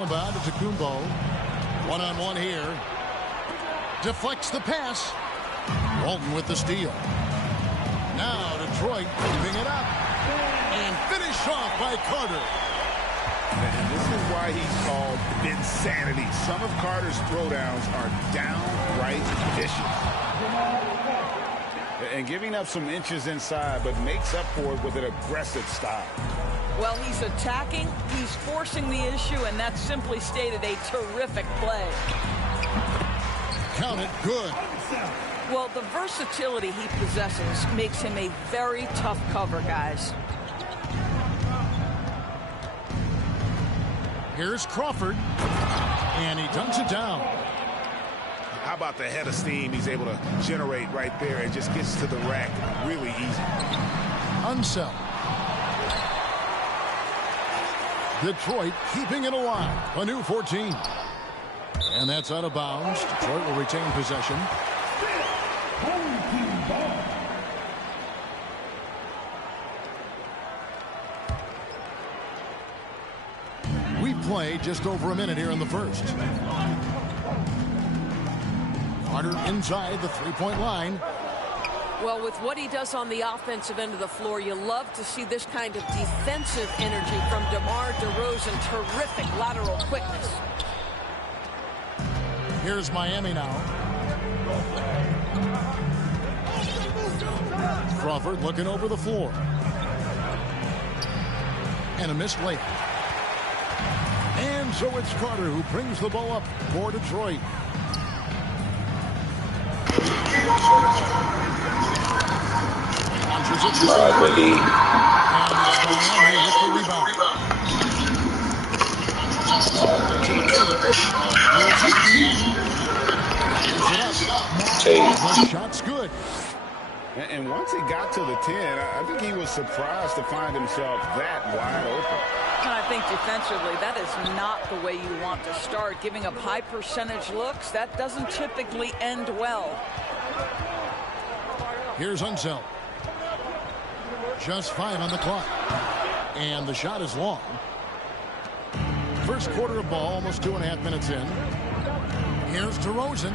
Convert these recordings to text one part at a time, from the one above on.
About to Kumbo. One-on-one here. Deflects the pass. Walton with the steal. Now Detroit moving it up. And finished off by Carter. And this is why he's called insanity. Some of Carter's throwdowns are downright vicious. And giving up some inches inside, but makes up for it with an aggressive style. Well, he's attacking, he's forcing the issue, and that's simply stated a terrific play. Count it, good. Well, the versatility he possesses makes him a very tough cover, guys. Here's Crawford, and he dunks it down. How about the head of steam he's able to generate right there and just gets to the rack really easy. Unsell. Detroit keeping it alive. A new 14. And that's out of bounds. Detroit will retain possession. We play just over a minute here in the first. Carter inside the three-point line. Well, with what he does on the offensive end of the floor, you love to see this kind of defensive energy from DeMar DeRozan. Terrific lateral quickness. Here's Miami now. Crawford looking over the floor. And a missed layup. And so it's Carter who brings the ball up for Detroit. Shot's good. And once he got to the 10, I think he was surprised to find himself that wide open. And I think defensively, that is not the way you want to start. Giving up high percentage looks, that doesn't typically end well. Here's Unseld. Just 5 on the clock. And the shot is long. First quarter of ball, almost 2.5 minutes in. Here's DeRozan.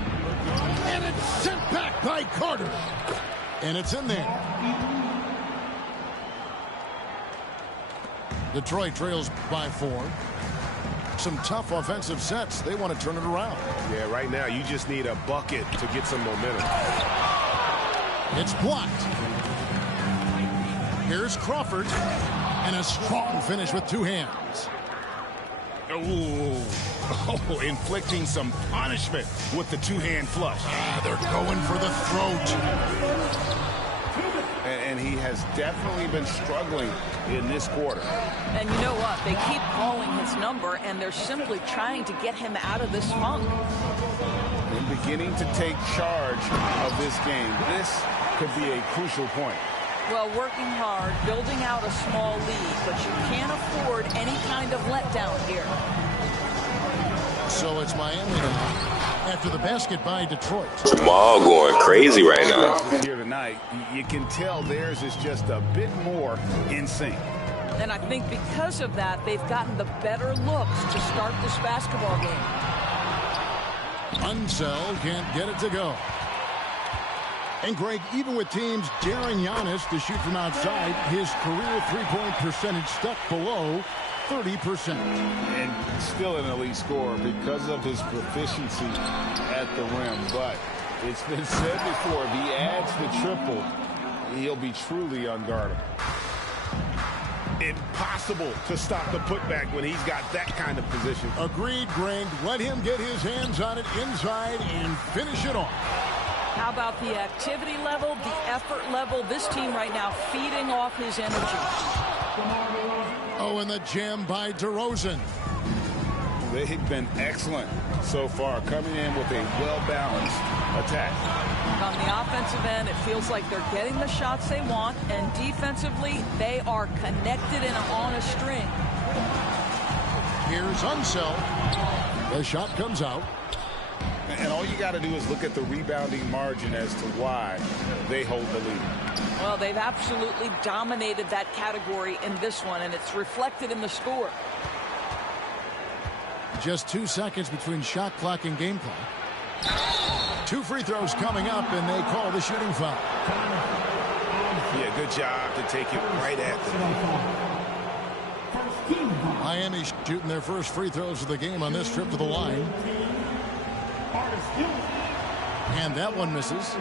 And it's sent back by Carter. And it's in there. Detroit trails by 4. Some tough offensive sets. They want to turn it around. Yeah, right now you just need a bucket to get some momentum. It's blocked. Here's Crawford. And a strong finish with 2 hands. Oh, inflicting some punishment with the 2-hand flush. They're going for the throat. And he has definitely been struggling in this quarter. And you know what? They keep calling his number, and they're simply trying to get him out of this funk. And beginning to take charge of this game. This could be a crucial point. Well, working hard, building out a small lead, but you can't afford any kind of letdown here. So it's Miami now after the basket by Detroit. Jamal going crazy right now. Here tonight, you can tell theirs is just a bit more in sync. And I think because of that, they've gotten the better looks to start this basketball game. Unseld can't get it to go. And Greg, even with teams daring Giannis to shoot from outside, his career three-point percentage stuck below 30%. And still an elite scorer because of his proficiency at the rim. But it's been said before, if he adds the triple, he'll be truly unguardable. Impossible to stop the putback when he's got that kind of position. Agreed, Greg. Let him get his hands on it inside and finish it off. How about the activity level, the effort level? This team right now feeding off his energy. Oh, and the jam by DeRozan. They've been excellent so far, coming in with a well-balanced attack. On the offensive end, it feels like they're getting the shots they want, and defensively, they are connected and on a string. Here's Unseld. The shot comes out. And all you got to do is look at the rebounding margin as to why they hold the lead. Well, they've absolutely dominated that category in this one, and it's reflected in the score. Just 2 seconds between shot clock and game clock. 2 free throws coming up, and they call the shooting foul. Yeah, good job to take it right at them. Miami shooting their first free throws of the game on this trip to the line. And that one misses.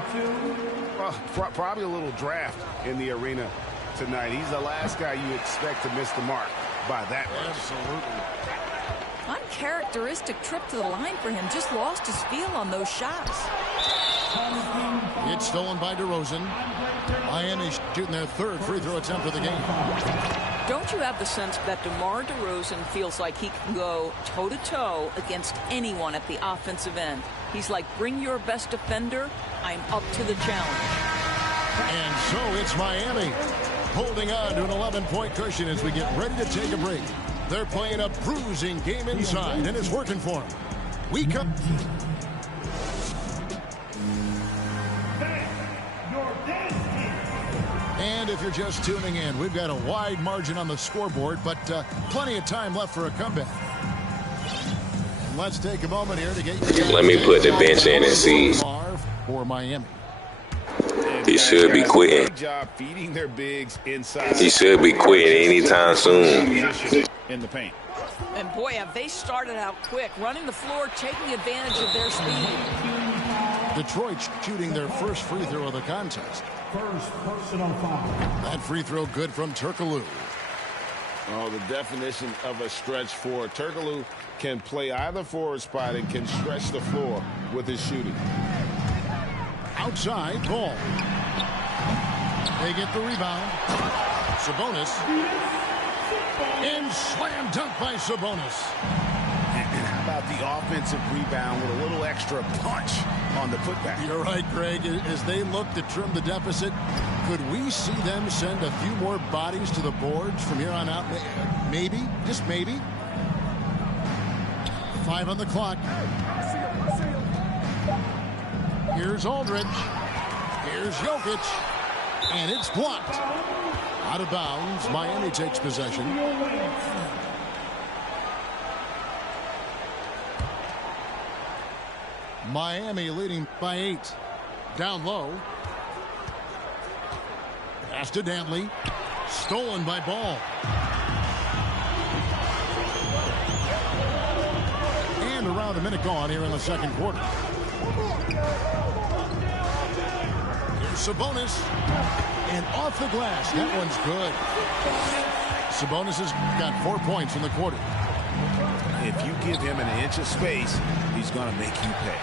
Probably a little draft in the arena tonight. He's the last guy you expect to miss the mark by that much. Absolutely. Uncharacteristic trip to the line for him. Just lost his feel on those shots. It's stolen by DeRozan. Miami shooting their third free throw attempt of the game. Don't you have the sense that DeMar DeRozan feels like he can go toe-to-toe against anyone at the offensive end? He's like, bring your best defender. I'm up to the challenge. And so it's Miami holding on to an 11-point cushion as we get ready to take a break. They're playing a bruising game inside, and it's working for them. We come. And if you're just tuning in, we've got a wide margin on the scoreboard, but plenty of time left for a comeback. And let's take a moment here to get you. Let me put the bench in and see. For Miami. He should be quitting. Good job feeding their bigs inside. He should be quitting anytime soon. In the paint. And boy, have they started out quick, running the floor, taking advantage of their speed. Detroit shooting their first free throw of the contest. First personal foul. That free throw good from Turkoglu. Oh, the definition of a stretch forward. Turkoglu can play either forward spot and can stretch the floor with his shooting. Outside ball. They get the rebound. Sabonis. And slam dunk by Sabonis. And how about the offensive rebound with a little extra punch on the putback? You're right, Greg. As they look to trim the deficit, could we see them send a few more bodies to the boards from here on out? Maybe, just maybe. 5 on the clock. Here's Aldridge. Here's Jokic. And it's blocked. Out of bounds. Miami takes possession. Miami leading by 8. Down low. Pass to Dantley. Stolen by Ball. And around a minute gone here in the second quarter. Here's Sabonis. And off the glass. That one's good. Sabonis has got 4 points in the quarter. If you give him an inch of space, he's going to make you pay.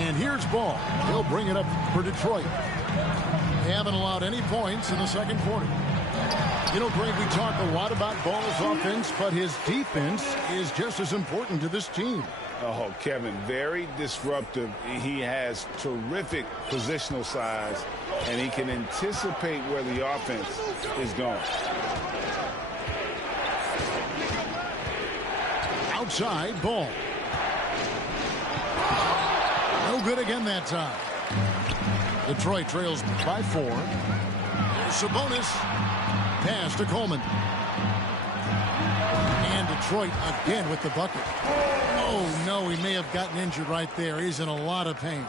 And here's Ball. He'll bring it up for Detroit. They haven't allowed any points in the second quarter. You know, Greg, we talk a lot about Ball's offense, but his defense is just as important to this team. Oh, Kevin, very disruptive. He has terrific positional size, and he can anticipate where the offense is going. Outside Ball. No good again that time. Detroit trails by 4. Here's Sabonis. Pass to Coleman. And Detroit again with the bucket. Oh, no, he may have gotten injured right there. He's in a lot of pain.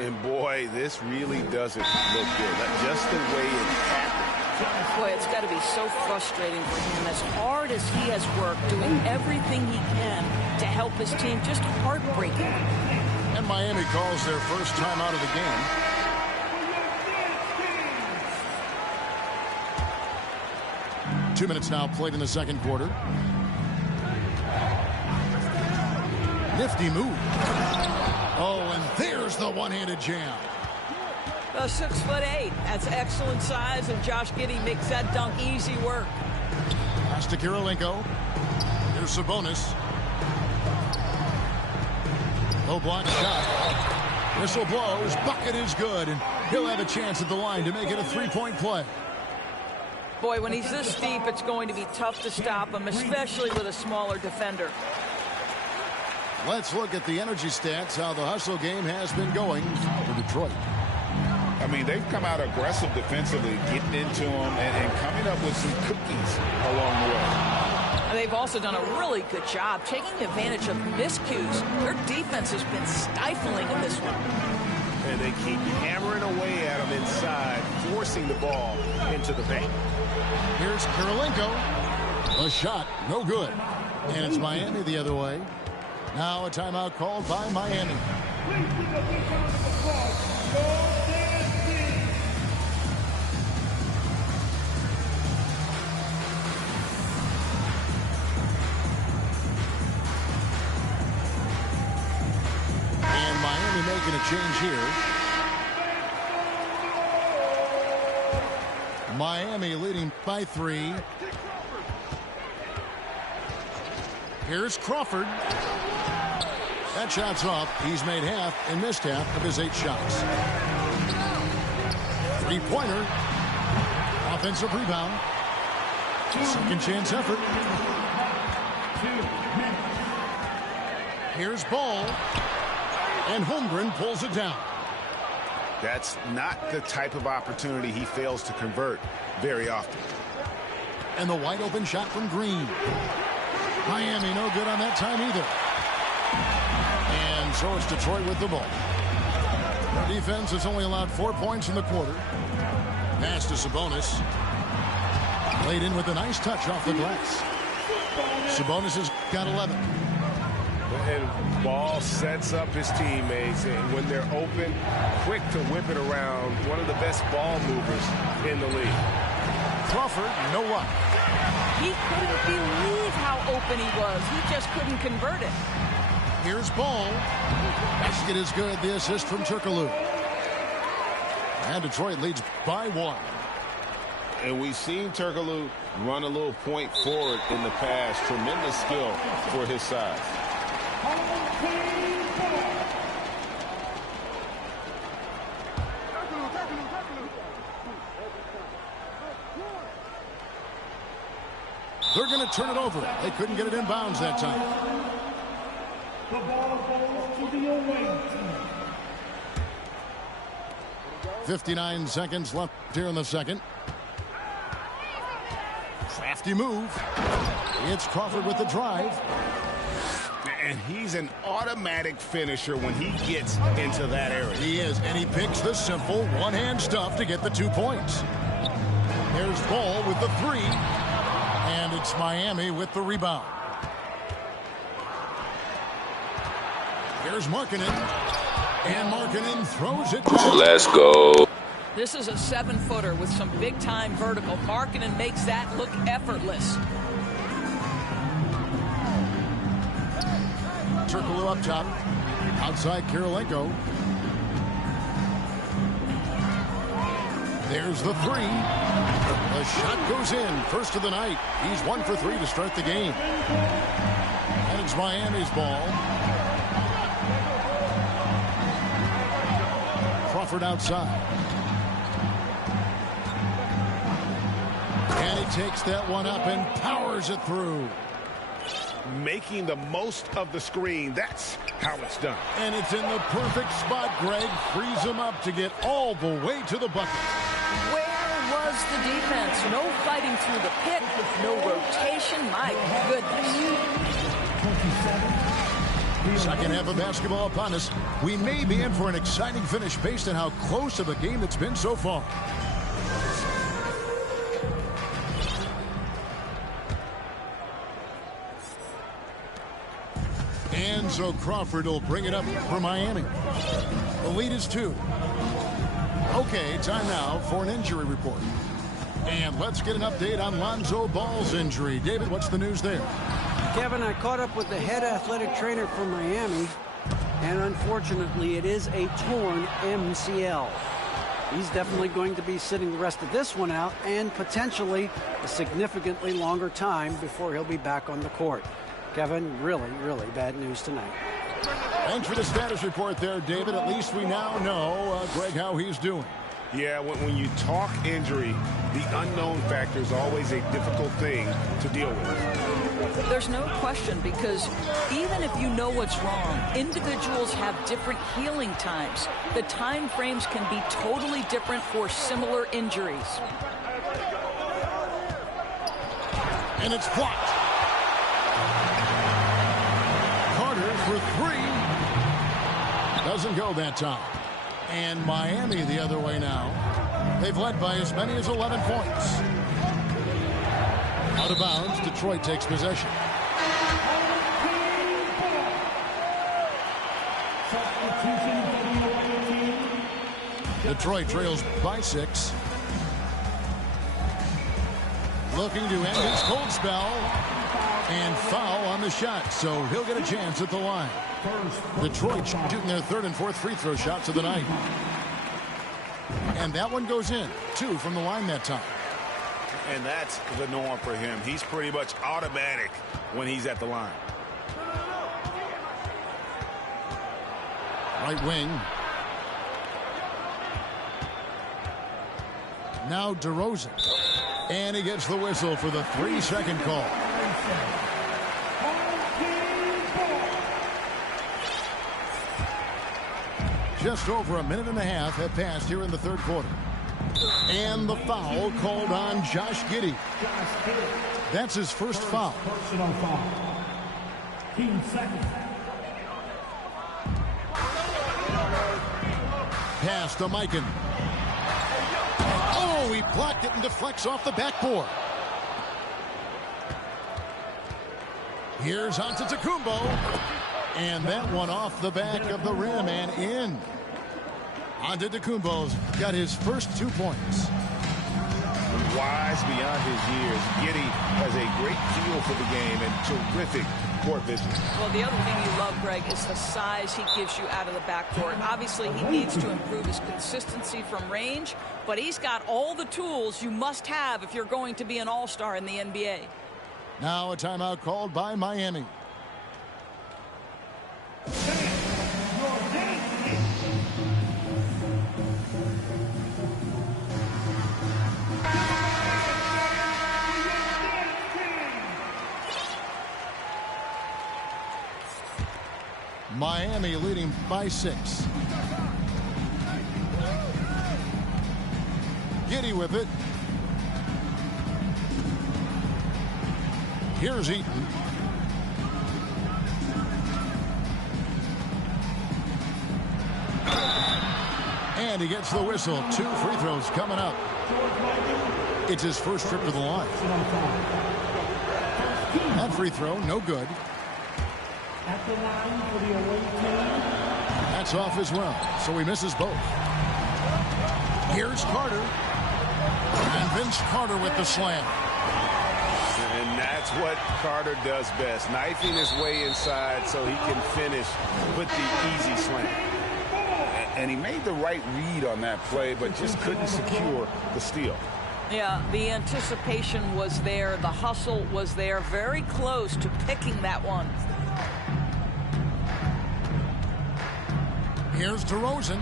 And, boy, this really doesn't look good. That's just the way it happened. Boy, it's got to be so frustrating for him. As hard as he has worked, doing everything he can to help his team, just heartbreaking. And Miami calls their first time out of the game. Two minutes now played in the second quarter. Nifty move. Oh, and there's the one-handed jam. 6'8". That's excellent size, and Josh Giddey makes that dunk easy work. Pass to Kirilenko. Here's Sabonis. Low block shot. Whistle blows. Bucket is good, and he'll have a chance at the line to make it a three-point play. Boy, when he's this deep, it's going to be tough to stop him, especially with a smaller defender. Let's look at the energy stats, how the hustle game has been going for Detroit. I mean, they've come out aggressive defensively, getting into them and coming up with some cookies along the way. They've also done a really good job taking advantage of miscues. Their defense has been stifling in this one. And they keep hammering away at them inside, forcing the ball into the paint. Here's Kirilenko. A shot, no good. And it's Miami the other way. Now a timeout called by Miami. And Miami making a change here. Miami leading by 3. Here's Crawford. That shot's off. He's made half and missed half of his 8 shots. 3-pointer. Offensive rebound. Second chance effort. Here's Ball. And Holmgren pulls it down. That's not the type of opportunity he fails to convert very often. And the wide open shot from Green. Miami no good on that time either. And so it's Detroit with the ball. The defense has only allowed 4 points in the quarter. Pass to Sabonis. Laid in with a nice touch off the glass. Sabonis has got 11. And Ball sets up his teammates, and when they're open, quick to whip it around. One of the best ball movers in the league. Crawford, no luck. He couldn't believe how open he was. He just couldn't convert it. Here's Ball. Basket is good. The assist from Turkoglu. And Detroit leads by 1. And we've seen Turkoglu run a little point forward in the past. Tremendous skill for his size. They're going to turn it over. They couldn't get it in bounds that time. The ball goes to the away team. 59 seconds left here in the second. Crafty move. It's Crawford with the drive. And he's an automatic finisher when he gets into that area. He is, and he picks the simple one-hand stuff to get the 2 points. Here's Ball with the 3. And it's Miami with the rebound. Here's Markkanen. And Markkanen throws it down. Let's go. This is a 7-footer with some big-time vertical. Markkanen makes that look effortless. Turkoglu up top. Outside Kirilenko. There's the 3. The shot goes in. First of the night. He's 1 for 3 to start the game. And it's Miami's ball. Crawford outside. And he takes that one up and powers it through. Making the most of the screen. That's how it's done. And it's in the perfect spot. Greg frees him up to get all the way to the bucket. Where was the defense? No fighting through the pick, no rotation. My goodness. Second half of basketball upon us. We may be in for an exciting finish based on how close of a game it's been so far. And so Crawford will bring it up for Miami. The lead is 2. Okay, time now for an injury report. And let's get an update on Lonzo Ball's injury. David, what's the news there? Kevin, I caught up with the head athletic trainer for Miami, and unfortunately it is a torn MCL. He's definitely going to be sitting the rest of this one out and potentially a significantly longer time before he'll be back on the court. Kevin, really, really bad news tonight. Thanks for the status report there, David. At least we now know, Greg, how he's doing. Yeah, when you talk injury, the unknown factor is always a difficult thing to deal with. There's no question, because even if you know what's wrong, individuals have different healing times. The time frames can be totally different for similar injuries. And it's blocked. for three. Doesn't go that time. And Miami the other way now. They've led by as many as 11 points. Out of bounds, Detroit takes possession. Detroit trails by 6. Looking to end his cold spell. And foul on the shot, so he'll get a chance at the line. Detroit shooting their 3rd and 4th free throw shots of the night. And that one goes in. 2 from the line that time. And that's the norm for him. He's pretty much automatic when he's at the line. Right wing. Now DeRozan. And he gets the whistle for the 3-second call. Just over a minute and a half have passed here in the 3rd quarter. And the foul called on Josh Giddey. That's his first foul. Personal foul. Team second. Pass to Myteam. Oh, he blocked it and deflects off the backboard. Here's Antetokounmpo. And that one off the back of the rim and in. Antetokounmpo's got his first 2 points. Wise beyond his years. Giddey has a great feel for the game and terrific court vision. Well, the other thing you love, Greg, is the size he gives you out of the backcourt. Obviously, he needs to improve his consistency from range, but he's got all the tools you must have if you're going to be an all-star in the NBA. Now a timeout called by Miami. Miami leading by 6. Giddey with it. Here's Eaton. And he gets the whistle. 2 free throws coming up. It's his first trip to the line. That free throw, no good. At the line for the away team. That's off as well, so he misses both. Here's Carter. And Vince Carter with the slam. And that's what Carter does best, knifing his way inside so he can finish with the easy slam. And he made the right read on that play, but just couldn't secure the steal. Yeah, the anticipation was there. The hustle was there. Very close to picking that one. Here's DeRozan.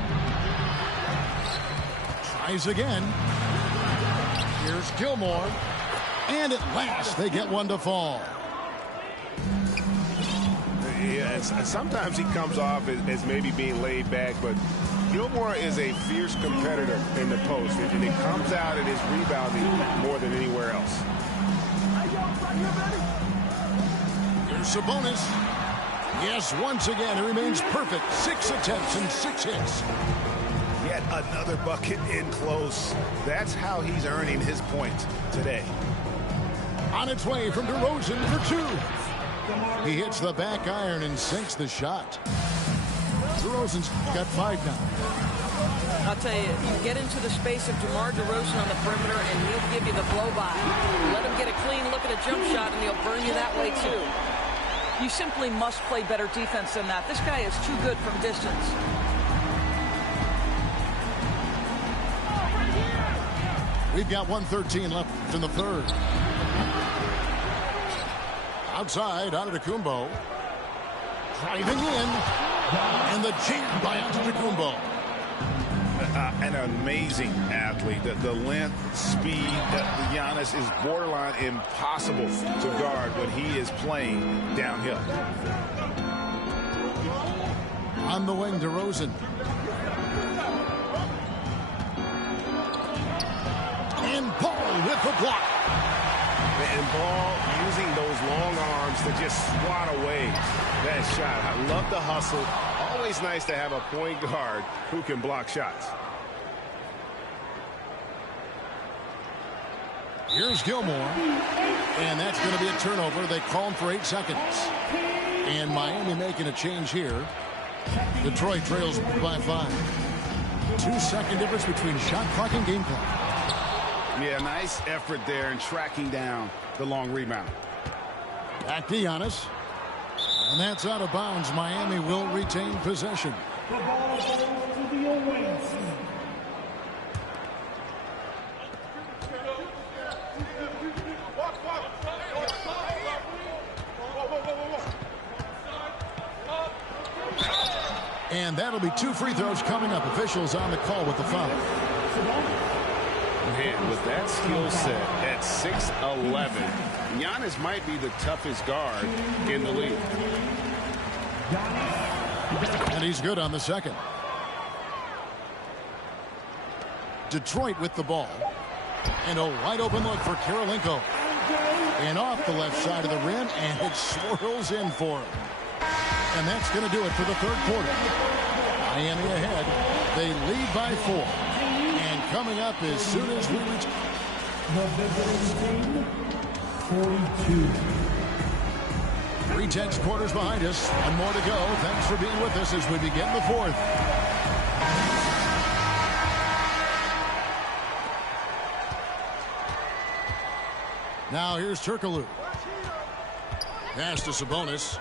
Tries again. Here's Gilmore. And at last, they get one to fall. Yeah, sometimes he comes off as maybe being laid back, but Gilmore is a fierce competitor in the post, and it comes out in his rebounding more than anywhere else. Here's Sabonis. Yes, once again, he remains perfect. 6 attempts and 6 hits. Yet another bucket in close. That's how he's earning his points today. On its way from DeRozan for 2. He hits the back iron and sinks the shot. DeRozan's got 5 now. I'll tell you, you get into the space of DeMar DeRozan on the perimeter, and he'll give you the blow-by. Let him get a clean look at a jump shot, and he'll burn you that way, too. You simply must play better defense than that. This guy is too good from distance. We've got 1:13 left in the 3rd. Outside, Antetokounmpo. Driving in. And the jam by Antetokounmpo. An amazing athlete. The length, speed, Giannis is borderline impossible to guard when he is playing downhill. On the wing, DeRozan. And Paul with the block. And Ball using those long arms to just swat away that that shot. I love the hustle. Always nice to have a point guard who can block shots. Here's Gilmore. And that's going to be a turnover. They call him for 8 seconds. And Miami making a change here. Detroit trails by 5. 2-second difference between shot clock and game clock. Yeah, nice effort there in tracking down the long rebound. Back to Giannis. And that's out of bounds. Miami will retain possession. The ball goes to the away team. And that'll be 2 free throws coming up. Officials on the call with the foul. Man, with that skill set at 6'11", Giannis might be the toughest guard in the league. And he's good on the second. Detroit with the ball. And a wide open look for Karolinko. And off the left side of the rim, and it swirls in for him. And that's going to do it for the third quarter. Miami ahead. They lead by 4. And coming up as soon as we reach... The visiting team, 42. 3 quarters behind us. 1 more to go. Thanks for being with us as we begin the fourth. Now here's Turkoglu. Pass to Sabonis.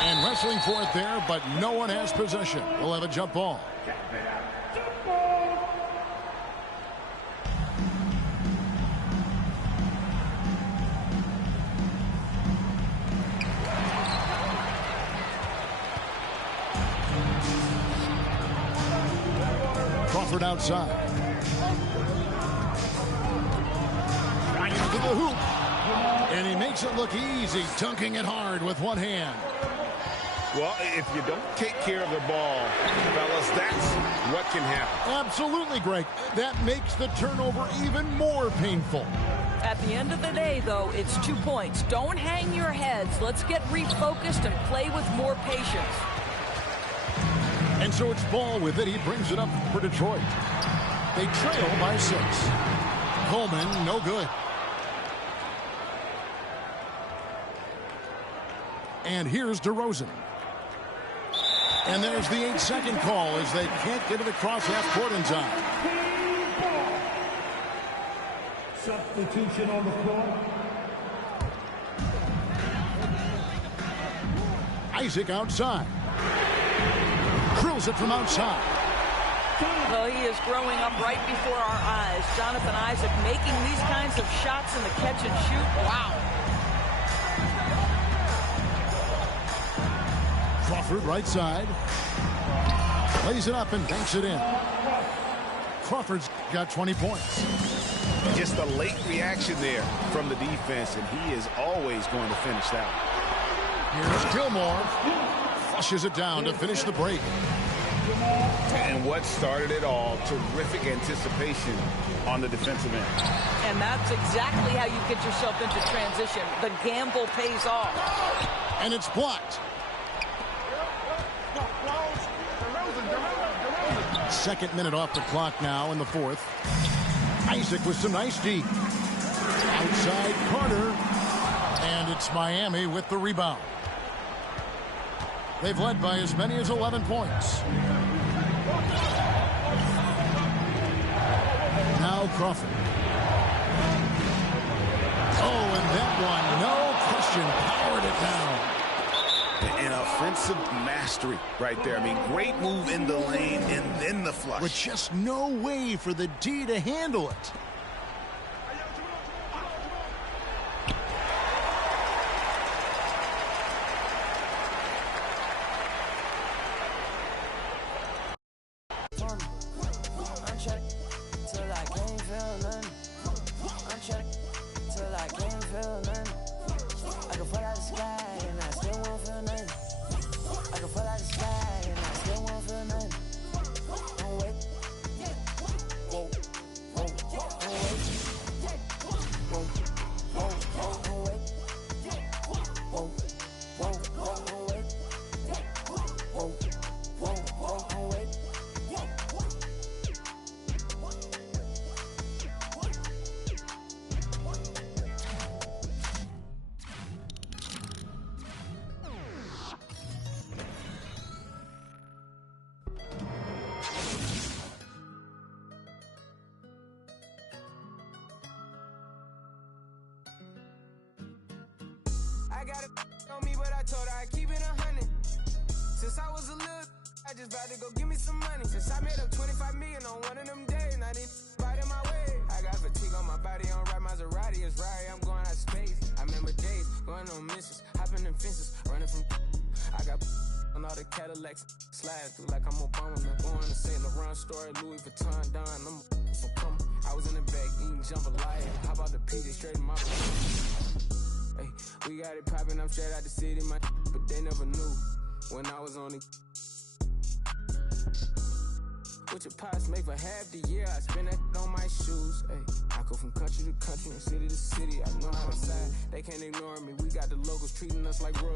And wrestling for it there, but no one has possession. We'll have a jump ball. Crawford outside. Right into the hoop. And he makes it look easy, dunking it hard with one hand. Well, if you don't take care of the ball, fellas, that's what can happen. Absolutely, Greg. That makes the turnover even more painful. At the end of the day, though, it's 2 points. Don't hang your heads. Let's get refocused and play with more patience. And so it's Ball with it. He brings it up for Detroit. They trail by 6. Coleman, no good. And here's DeRozan. And there's the 8-second call as they can't get it across half court in time. Substitution on the floor. Isaac outside. Drills it from outside. Well, he is growing up right before our eyes. Jonathan Isaac making these kinds of shots in the catch and shoot. Wow. Crawford right side. Lays it up and banks it in. Crawford's got 20 points. Just a late reaction there from the defense, and he is always going to finish that. Here's Gilmore. Flushes it down to finish the break. And what started it all, terrific anticipation on the defensive end. And that's exactly how you get yourself into transition. The gamble pays off. And it's blocked. Second minute off the clock now in the fourth. Isaac with some nice D. Outside Carter. And it's Miami with the rebound. They've led by as many as 11 points. Now Crawford. Oh, and that one, no question, powered it down. An offensive mastery right there. I mean, great move in the lane and then the flush. With just no way for the D to handle it. I got it on me, but I told her I keep it 100. Since I was a little, I just vowed to go give me some money. Since I made up 25 million on one of them days, now this right in my way. I got fatigue on my body, on right Maserati, it's right, I'm going out of space. I remember days, going on missions, hopping in fences, running from I got on all the Cadillacs, slide through like I'm Obama, man. Going to St. Laurent store, Louis Vuitton, Don, I'm so come. I was in the back, eating jambalaya, how about the PJ straight in my hey, we got it poppin', I'm straight out the city, my but they never knew when I was on it. What your pops make for half the year, I spend that on my shoes. Ay, I go from country to country and city to city. I know how to side, they can't ignore me. We got the locals treating us like royalty.